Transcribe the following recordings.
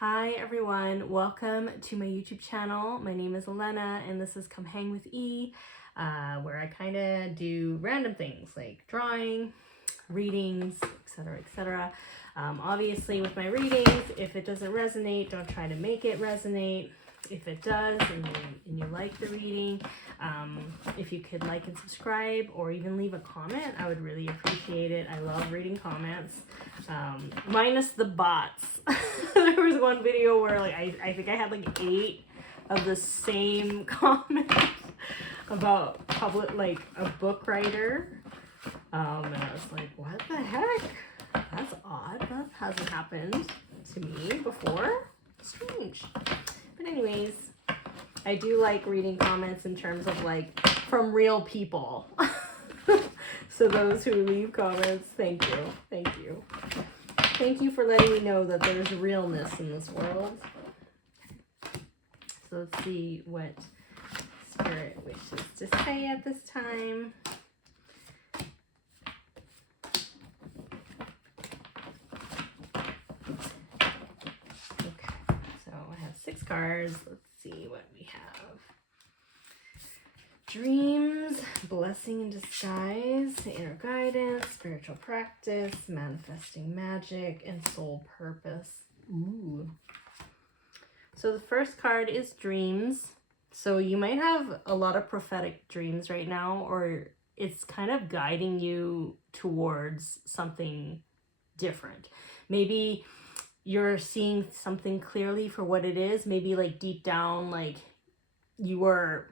Hi everyone, welcome to my YouTube channel. My name is Ellena and this is Comehangwithe, where I kind of do random things like drawing, readings, etc, etc. Obviously with my readings, if it doesn't resonate, don't try to make it resonate. If it does and you like the reading, if you could like and subscribe or even leave a comment, I would really appreciate it. I love reading comments, minus the bots. There was one video where like I think I had like 8 of the same comments about like a book writer, and I was like, what the heck? That's odd. That hasn't happened to me before. Strange. But anyways, I do like reading comments in terms of like from real people. So those who leave comments, thank you. Thank you. Thank you for letting me know that there's realness in this world. So let's see what Spirit wishes to say at this time. Okay, so I have 6 cards. Let's see what we have. Dreams, blessing in disguise, inner guidance, spiritual practice, manifesting magic, and soul purpose. Ooh. So the first card is dreams. So you might have a lot of prophetic dreams right now, or it's kind of guiding you towards something different. Maybe you're seeing something clearly for what it is. Maybe like deep down, like you were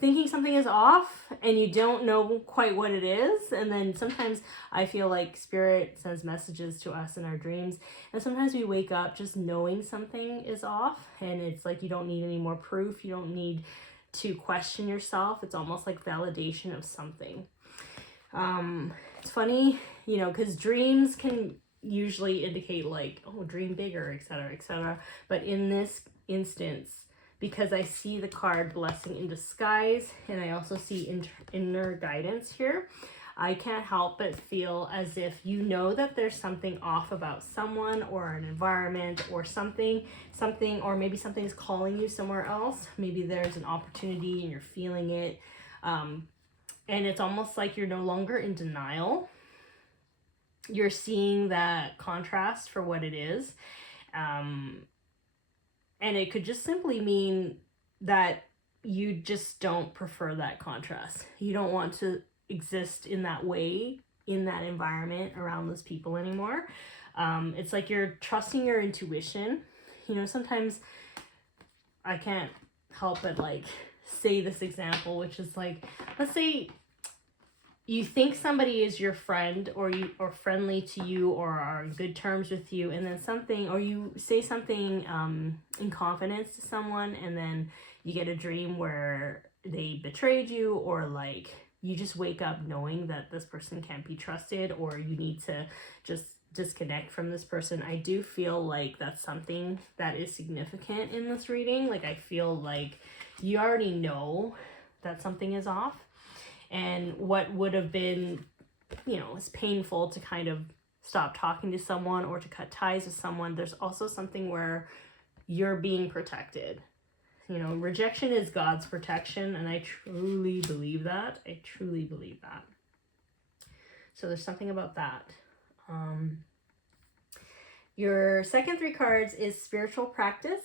thinking something is off and you don't know quite what it is. And then sometimes I feel like Spirit sends messages to us in our dreams, and sometimes we wake up just knowing something is off, and it's like you don't need any more proof, you don't need to question yourself. It's almost like validation of something. It's funny, you know, because dreams can usually indicate like, oh, dream bigger, etc, etc. But in this instance, because I see the card blessing in disguise and I also see inner guidance here, I can't help but feel as if you know that there's something off about someone or an environment or something, or maybe something's calling you somewhere else. Maybe there's an opportunity and you're feeling it. And it's almost like you're no longer in denial. You're seeing that contrast for what it is. And it could just simply mean that you just don't prefer that contrast. You don't want to exist in that way, in that environment, around those people anymore. It's like you're trusting your intuition. You know, sometimes I can't help but like say this example, which is like, let's say you think somebody is your friend or friendly to you or are on good terms with you, and then something, or you say something in confidence to someone, and then you get a dream where they betrayed you, or like you just wake up knowing that this person can't be trusted, or you need to just disconnect from this person. I do feel like that's something that is significant in this reading. Like I feel like you already know that something is off. And what would have been, you know, it's painful to kind of stop talking to someone or to cut ties with someone. There's also something where you're being protected. You know, rejection is God's protection, and I truly believe that. I truly believe that. So there's something about that. Your second 3 cards is spiritual practice.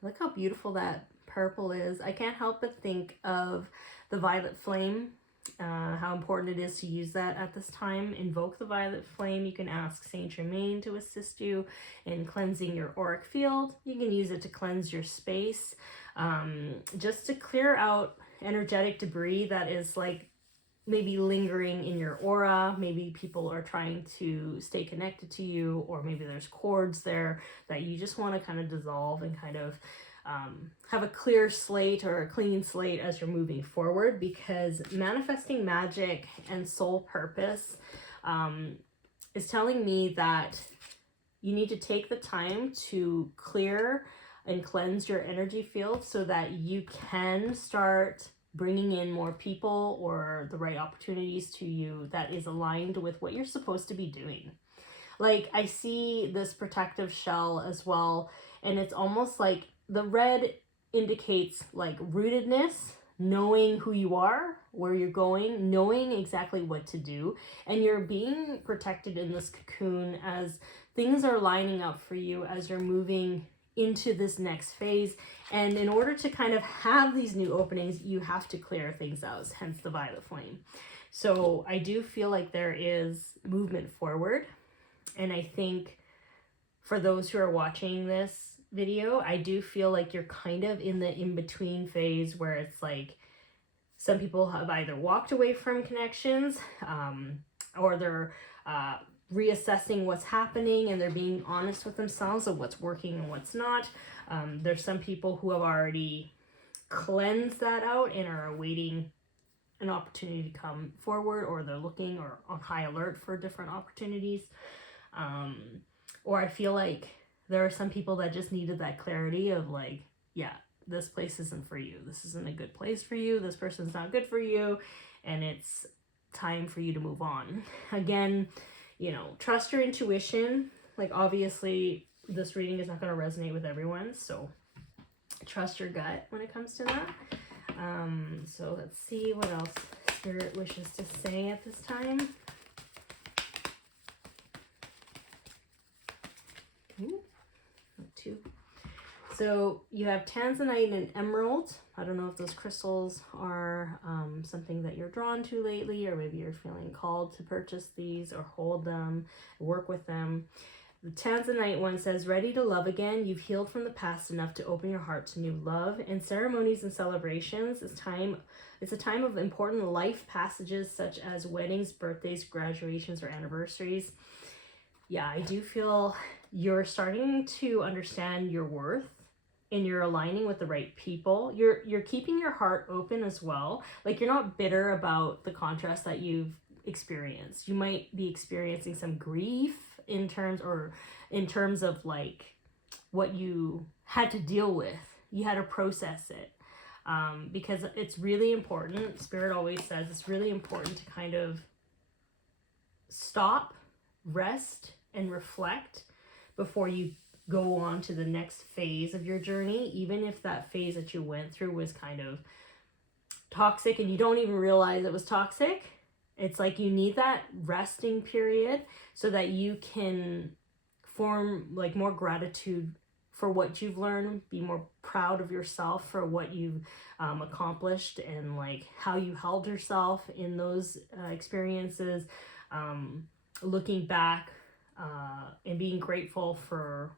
Look how beautiful that purple is. I can't help but think of the violet flame, how important it is to use that at this time. Invoke the violet flame. You can ask Saint Germain to assist you in cleansing your auric field. You can use it to cleanse your space, just to clear out energetic debris that is like maybe lingering in your aura. Maybe people are trying to stay connected to you, or maybe there's cords there that you just want to kind of dissolve and kind of have a clear slate or a clean slate as you're moving forward, because manifesting magic and soul purpose is telling me that you need to take the time to clear and cleanse your energy field so that you can start bringing in more people or the right opportunities to you that is aligned with what you're supposed to be doing. Like I see this protective shell as well, And it's almost like the red indicates like rootedness, knowing who you are, where you're going, knowing exactly what to do, and you're being protected in this cocoon as things are lining up for you as you're moving into this next phase. And in order to kind of have these new openings, you have to clear things out, hence the violet flame. So I do feel like there is movement forward. And I think for those who are watching this video, I do feel like you're kind of in the in-between phase where it's like some people have either walked away from connections or they're reassessing what's happening and they're being honest with themselves of what's working and what's not. There's some people who have already cleansed that out and are awaiting an opportunity to come forward, or they're looking or on high alert for different opportunities. Or I feel like there are some people that just needed that clarity of like, yeah, this place isn't for you. This isn't a good place for you. This person's not good for you. And it's time for you to move on. Again, you know, trust your intuition. Like, obviously, this reading is not going to resonate with everyone. So trust your gut when it comes to that. So let's see what else Spirit wishes to say at this time. Ooh, two. So you have tanzanite and emerald. I don't know if those crystals are something that you're drawn to lately, or maybe you're feeling called to purchase these or hold them, work with them. The tanzanite one says, ready to love again. You've healed from the past enough to open your heart to new love. In ceremonies and celebrations, it's a time of important life passages such as weddings, birthdays, graduations, or anniversaries. Yeah, I do feel you're starting to understand your worth and you're aligning with the right people. You're keeping your heart open as well. Like, you're not bitter about the contrast that you've experienced. You might be experiencing some grief in terms of like what you had to deal with. You had to process it. Because it's really important. Spirit always says it's really important to kind of stop, rest, and reflect before you go on to the next phase of your journey, even if that phase that you went through was kind of toxic and you don't even realize it was toxic. It's like you need that resting period so that you can form like more gratitude for what you've learned, be more proud of yourself for what you've accomplished and like how you held yourself in those experiences, looking back and being grateful for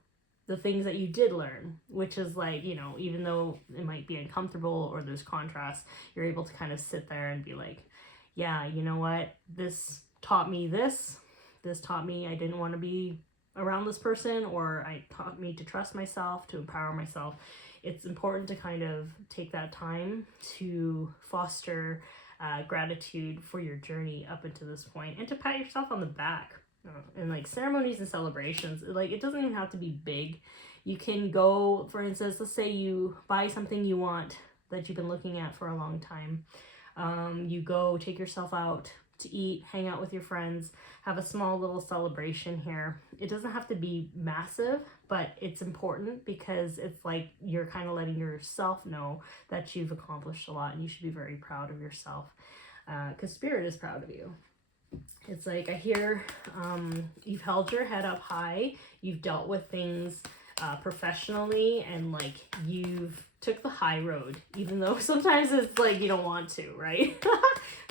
the things that you did learn, which is like, you know, even though it might be uncomfortable or there's contrast, you're able to kind of sit there and be like, yeah, you know what, this taught me this taught me I didn't want to be around this person, or it taught me to trust myself, to empower myself. It's important to kind of take that time to foster gratitude for your journey up until this point, and to pat yourself on the back. And like ceremonies and celebrations, like it doesn't even have to be big. You can go, for instance, let's say you buy something you want that you've been looking at for a long time. You go take yourself out to eat, hang out with your friends, have a small little celebration here. It doesn't have to be massive, but it's important because it's like you're kind of letting yourself know that you've accomplished a lot and you should be very proud of yourself, because Spirit is proud of you. It's like I hear you've held your head up high, you've dealt with things professionally, and like you've took the high road, even though sometimes it's like you don't want to, right?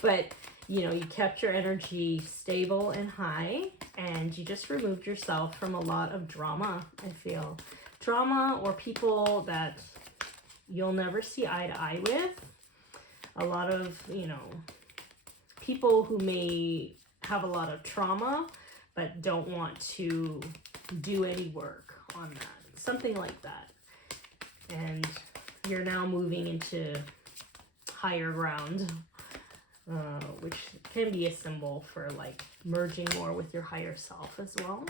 But you know, you kept your energy stable and high, and you just removed yourself from a lot of drama. I feel drama or people that you'll never see eye to eye with. A lot of, you know, people who may have a lot of trauma but don't want to do any work on that. Something like that. And you're now moving into higher ground, which can be a symbol for like merging more with your higher self as well.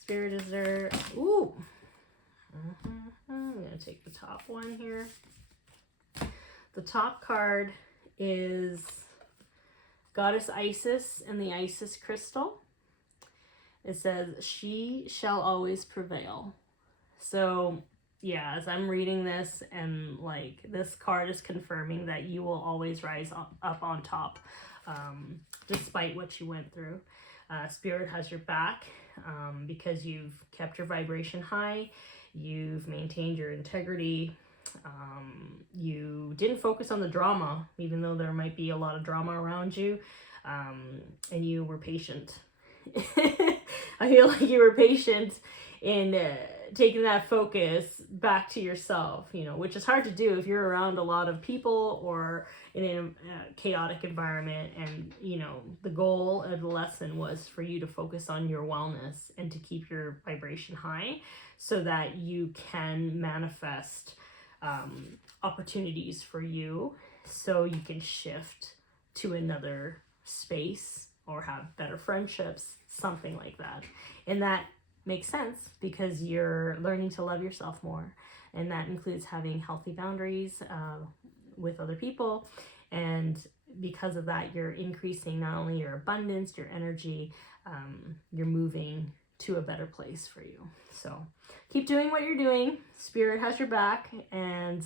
Spirit, is there... Ooh! I'm going to take the top one here. The top card is Goddess Isis and the Isis crystal. It says, she shall always prevail. So yeah, as I'm reading this, and like this card is confirming that you will always rise up on top, despite what you went through. Spirit has your back, because you've kept your vibration high, you've maintained your integrity, you didn't focus on the drama, even though there might be a lot of drama around you, and you were patient. I feel like you were patient in taking that focus back to yourself, you know, which is hard to do if you're around a lot of people or in a chaotic environment. And, you know, the goal of the lesson was for you to focus on your wellness and to keep your vibration high so that you can manifest opportunities for you, so you can shift to another space or have better friendships, something like that. And that makes sense because you're learning to love yourself more, and that includes having healthy boundaries with other people. And because of that, you're increasing not only your abundance, your energy, you're moving to a better place for you. So keep doing what you're doing. Spirit has your back, and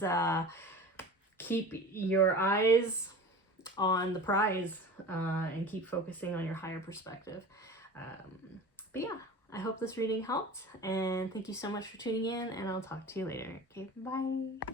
keep your eyes on the prize, and keep focusing on your higher perspective. But yeah, I hope this reading helped, and thank you so much for tuning in, and I'll talk to you later. Okay, bye.